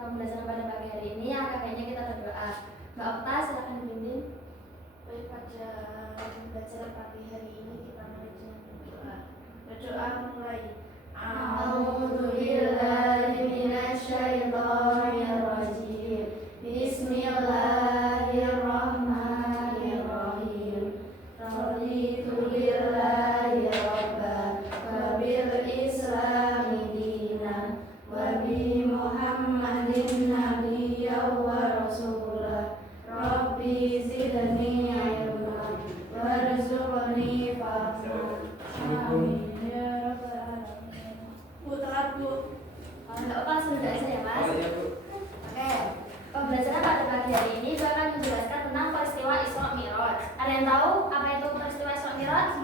pembelajaran pada pagi hari ini, baiknya kita berdoa. Mbak Okta, silakan dibimbing. Baik, pada pembelajaran pagi hari ini kita mulai dengan berdoa. Berdoa mulai. A'udzubillahi minasyaitonirrajim. Bismillahirrahmanirrahim. Raditu lillahi rabban wa bil islami dinan wa bi Muhammadin nabiyyan wa rasulah. Rabbi zidni ilma warzuqni fahma. Amin ya rabbal alamin. Putra Bu. Mbak Okta langsung doa saja ya, Mas. Iya, Bu. Oke. Pembelajaran pada pagi hari ini itu akan menjelaskan tentang peristiwa Isra Mi'raj. Ada yang tahu apa itu peristiwa Isra Mi'raj?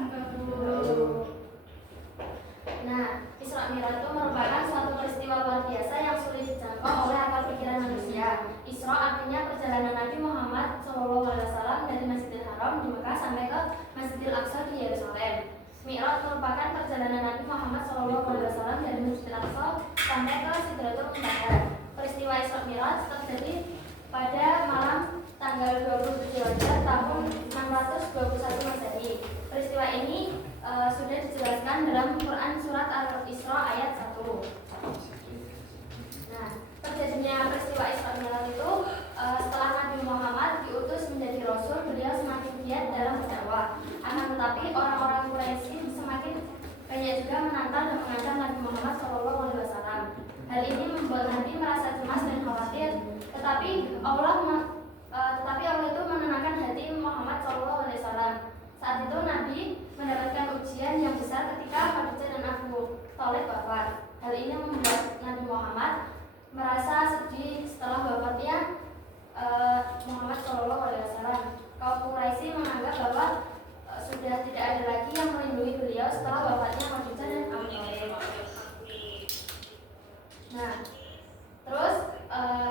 Nah, Isra Mi'raj itu merupakan suatu peristiwa luar biasa yang sulit dijangkau oleh akal pikiran manusia. Isra artinya perjalanan Nabi Muhammad SAW dari Masjidil Haram di Mekah sampai ke Masjidil Aqsa di Yerusalem. Mi'raj merupakan perjalanan Nabi Muhammad SAW dari Masjidil Aqsa sampai ke Sidratul Muntaha. Peristiwa Isra Mi'raj terjadi pada malam tanggal 27 Rajab tahun 621 Masehi. Peristiwa ini sudah dijelaskan dalam Quran surat Al-Isra ayat 1. Nah, terjadinya peristiwa Isra Mi'raj itu setelah Nabi Muhammad diutus menjadi Rasul, beliau semakin giat dalam berdakwah. Akan tetapi orang-orang Quraisy semakin banyak juga menantang dan mengancam Nabi Muhammad SAW. Hal ini membuat Nabi merasa cemas dan khawatir. Tetapi Allah itu menenangkan hati Muhammad SAW. Saat itu Nabi mendapatkan ujian yang besar ketika Khadijah dan Abu Thalib wafat. Hal ini membuat Nabi Muhammad merasa sedih setelah wafatnya Muhammad SAW. Kaum Quraisy menganggap bahwa sudah tidak ada lagi yang melindungi beliau setelah wafatnya Khadijah dan Abu Thalib. Nah, terus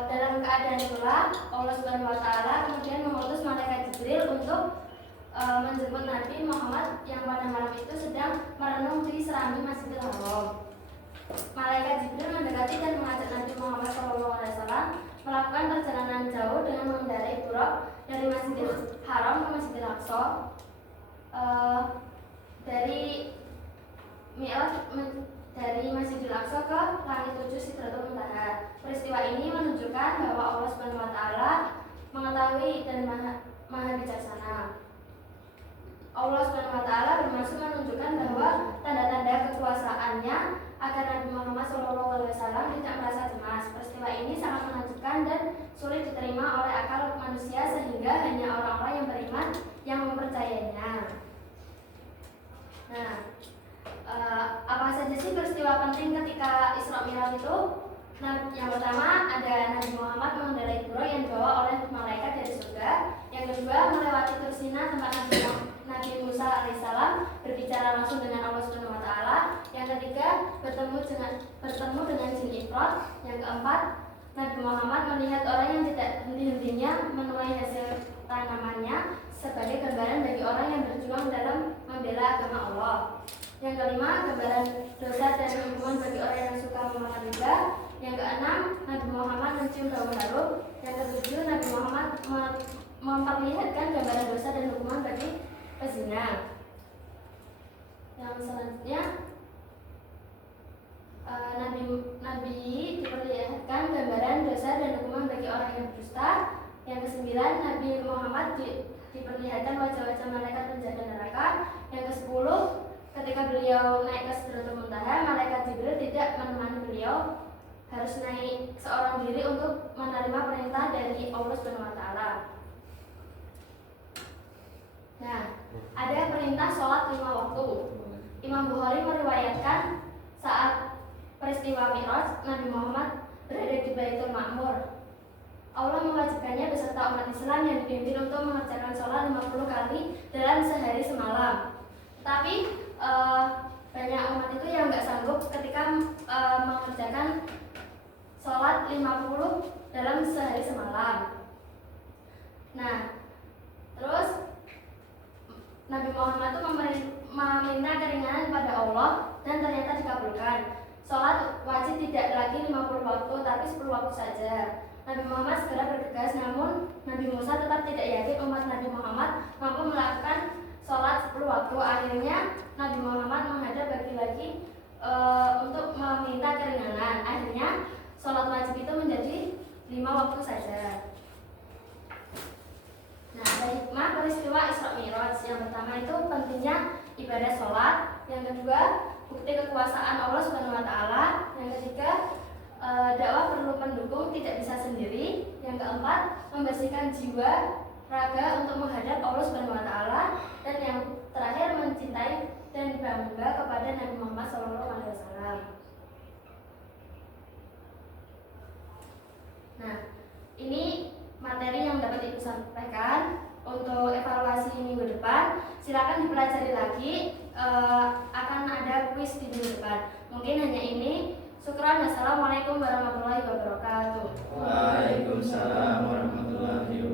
dalam keadaan itulah Allah Subhanahu Wa Taala kemudian mengutus malaikat Jibril untuk menjemput Nabi Muhammad yang pada malam itu sedang merenung di serambi Masjidil Haram. Malaikat Jibril mendekati dan mengajak Nabi Muhammad SAW melakukan perjalanan jauh dengan mengendarai buraq dari Masjidil Haram ke Masjidil Aqsa. Dari Masjidil Aqsa ke langit 7 Sidratul Muntaha. Peristiwa ini menunjukkan bahwa Allah Subhanahu Wa Taala mengetahui dan maha bijaksana. Allah Subhanahu Wa Taala bermaksud menunjukkan bahwa tanda-tanda kekuasaannya agar Nabi Muhammad SAW tidak merasa cemas. Peristiwa ini sangat menakjubkan dan sulit diterima oleh akal manusia sehingga hanya orang-orang yang beriman yang mempercayainya. Nah, apa saja sih peristiwa penting ketika Isra Mi'raj itu? Nah, yang pertama ada Nabi Muhammad mengendarai buraq yang dibawa oleh malaikat dari surga. Yang kedua, melewati Tursina tempat Nabi Musa alaihissalam berbicara langsung dengan Allah Subhanahu Wa Taala. Yang ketiga, bertemu dengan jin Ifrat. Yang keempat, Nabi Muhammad melihat orang yang tidak henti-hentinya menuai hasil tanamannya sebagai gambaran bagi orang yang berjuang dalam membela agama Allah. Yang kelima, gambaran dosa dan hukuman bagi orang yang suka memakan riba. Yang keenam, Nabi Muhammad mencium bau harum. Yang ketujuh, Nabi Muhammad memperlihatkan gambaran dosa dan hukuman bagi pezina. Yang selanjutnya, Nabi diperlihatkan gambaran dosa dan hukuman bagi orang yang berdusta. Yang kesembilan, Nabi Muhammad diperlihatkan wajah-wajah malaikat penjaga neraka. Yang kesepuluh, ketika beliau naik ke Sidratul Muntaha, malaikat Jibril tidak menemani beliau, harus naik seorang diri untuk menerima perintah dari Allah Subhanahu Wa Taala. Nah, ada perintah sholat 5 waktu. Imam Bukhari meriwayatkan saat peristiwa Mi'raj, Nabi Muhammad berada di Baitul Ma'mur. Allah mewajibkannya beserta umat Islam yang dipimpin untuk mengerjakan sholat 50 kali dalam sehari semalam. Tapi banyak umat itu yang nggak sanggup ketika mengerjakan sholat 50 dalam sehari semalam. Nah, terus Nabi Muhammad itu meminta keringanan kepada Allah dan ternyata dikabulkan. sholat wajib tidak lagi 50 waktu tapi 10 waktu saja. Nabi Muhammad segera bergegas, namun Nabi Musa tetap tidak yakin umat Nabi Muhammad mampu melakukan sholat 10 waktu. Akhirnya Nabi Muhammad menghadap lagi untuk meminta keringanan. Akhirnya sholat wajib itu menjadi 5 waktu saja. Nah, ada hikmah peristiwa Isra Mi'raj. Yang pertama itu pentingnya ibadah sholat. Yang kedua, bukti kekuasaan Allah Subhanahu wa taala. Yang ketiga, dakwah perlu pendukung, tidak bisa sendiri. Yang keempat, membersihkan jiwa raga untuk menghadap Allah Subhanahu wa taala. Dan yang terakhir, mencintai dan bangga kepada Nabi Muhammad SAW. Nah, ini materi yang dapat Ibu sampaikan. Untuk evaluasi minggu depan, silakan dipelajari lagi. Akan ada kuis di minggu depan. Mungkin hanya ini. Syukran. Assalamualaikum warahmatullahi wabarakatuh. Waalaikumsalam warahmatullahi wabarakatuh.